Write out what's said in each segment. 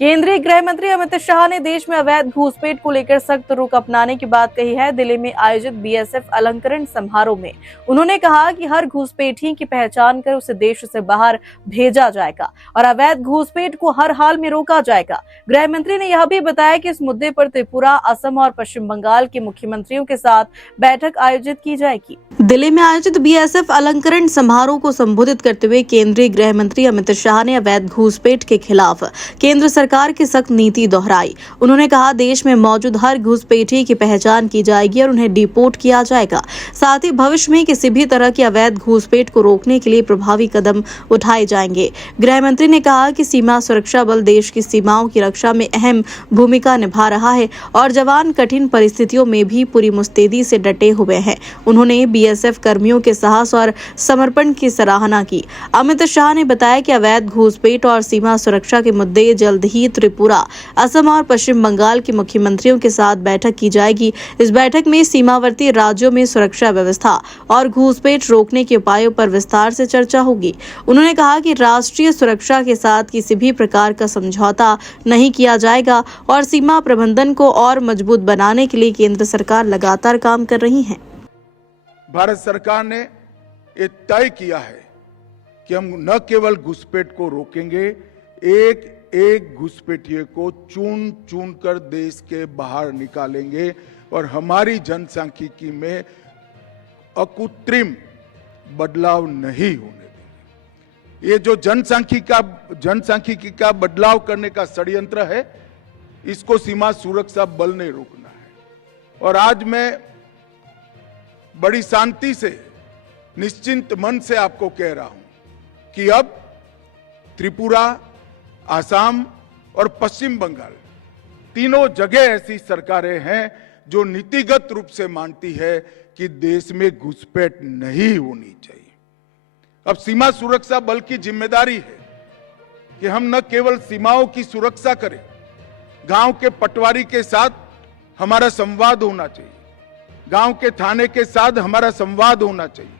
केंद्रीय गृह मंत्री अमित शाह ने देश में अवैध घुसपैठ को लेकर सख्त रुख अपनाने की बात कही है। दिल्ली में आयोजित बीएसएफ अलंकरण समारोह में उन्होंने कहा कि हर घुसपैठी की पहचान कर उसे देश से बाहर भेजा जाएगा और अवैध घुसपैठ को हर हाल में रोका जाएगा। गृह मंत्री ने यह भी बताया कि इस मुद्दे पर त्रिपुरा, असम और पश्चिम बंगाल के मुख्यमंत्रियों के साथ बैठक आयोजित की जाएगी। दिल्ली में आयोजित बीएसएफ अलंकरण समारोह को संबोधित करते हुए केंद्रीय गृह मंत्री अमित शाह ने अवैध घुसपैठ के खिलाफ केंद्र सरकार की सख्त नीति दोहराई। उन्होंने कहा, देश में मौजूद हर घुसपैठी की पहचान की जाएगी और उन्हें डिपोर्ट किया जाएगा। साथ ही भविष्य में किसी भी तरह की अवैध घुसपैठ को रोकने के लिए प्रभावी कदम उठाए जाएंगे। गृह मंत्री ने कहा कि सीमा सुरक्षा बल देश की सीमाओं की रक्षा में अहम भूमिका निभा रहा है और जवान कठिन परिस्थितियों में भी पूरी मुस्तैदी से डटे हुए हैं। उन्होंने बीएसएफ कर्मियों के साहस और समर्पण की सराहना की। अमित शाह ने बताया कि अवैध घुसपैठ और सीमा सुरक्षा के मुद्दे जल्द ही त्रिपुरा, असम और पश्चिम बंगाल के मुख्यमंत्रियों के साथ बैठक की जाएगी। इस बैठक में सीमावर्ती राज्यों में सुरक्षा व्यवस्था और घुसपैठ रोकने के उपायों पर विस्तार से चर्चा होगी। उन्होंने कहा कि राष्ट्रीय सुरक्षा के साथ किसी भी प्रकार का समझौता नहीं किया जाएगा और सीमा प्रबंधन को और मजबूत बनाने के लिए केंद्र सरकार लगातार काम कर रही है। भारत सरकार ने ये तय किया है कि हम न केवल घुसपैठ को रोकेंगे, एक एक घुसपैठिए को चुन चुन कर देश के बाहर निकालेंगे और हमारी जनसांख्यिकी में अकृत्रिम बदलाव नहीं होने देंगे। ये जो जनसांख्यिकी का बदलाव करने का षड्यंत्र है, इसको सीमा सुरक्षा बल ने रोकना है। और आज मैं बड़ी शांति से, निश्चिंत मन से आपको कह रहा हूं कि अब त्रिपुरा, आसाम और पश्चिम बंगाल तीनों जगह ऐसी सरकारें हैं जो नीतिगत रूप से मानती है कि देश में घुसपैठ नहीं होनी चाहिए। अब सीमा सुरक्षा बल की जिम्मेदारी है कि हम न केवल सीमाओं की सुरक्षा करें, गांव के पटवारी के साथ हमारा संवाद होना चाहिए, गांव के थाने के साथ हमारा संवाद होना चाहिए,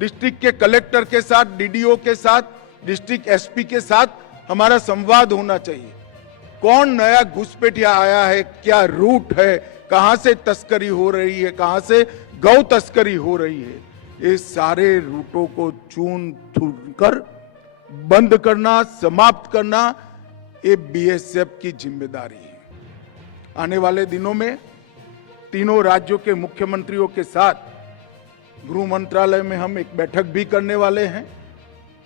डिस्ट्रिक्ट के कलेक्टर के साथ, डीडीओ के साथ, डिस्ट्रिक्ट एसपी के साथ हमारा संवाद होना चाहिए। कौन नया घुसपैठिया आया है, क्या रूट है, कहां से तस्करी हो रही है, कहां से गौ तस्करी हो रही है, ये सारे रूटों को चुन चुन कर बंद करना, समाप्त करना, ये बीएसएफ की जिम्मेदारी है। आने वाले दिनों में तीनों राज्यों के मुख्यमंत्रियों के साथ गृह मंत्रालय में हम एक बैठक भी करने वाले हैं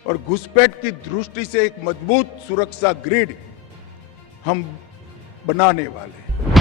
और घुसपैठ की दृष्टि से एक मजबूत सुरक्षा ग्रिड हम बनाने वाले हैं।